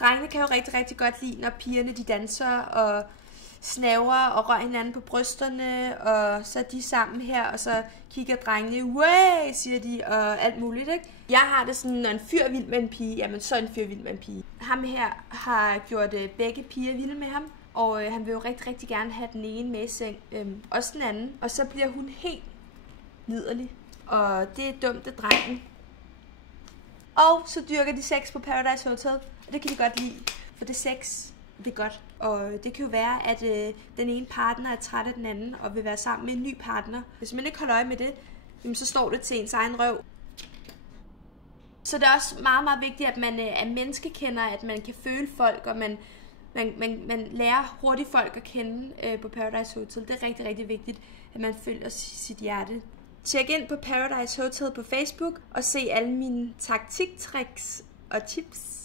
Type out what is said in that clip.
Drengene kan jo rigtig godt lide, når pigerne de danser og snaver og rører hinanden på brysterne, og så er de sammen her, og så kigger drengene, way, siger de, og alt muligt, ikke? Jeg har det sådan, når en fyr er vild med en pige, jamen så er en fyr vild med en pige. Ham her har gjort begge piger vilde med ham, og han vil jo rigtig gerne have den ene med i seng, også den anden, og så bliver hun helt liderlig, og det er dumt af drengen. Og så dyrker de sex på Paradise Hotel, og det kan de godt lide, for det sex, det er godt. Og det kan jo være, at den ene partner er træt af den anden, og vil være sammen med en ny partner. Hvis man ikke holder øje med det, jamen, så står det til ens egen røv. Så det er også meget vigtigt, at man er menneskekender, at man kan føle folk, og man lærer hurtigt folk at kende på Paradise Hotel. Det er rigtig vigtigt, at man følger sit hjerte. Tjek ind på Paradise Hotel på Facebook og se alle mine taktiktricks og tips.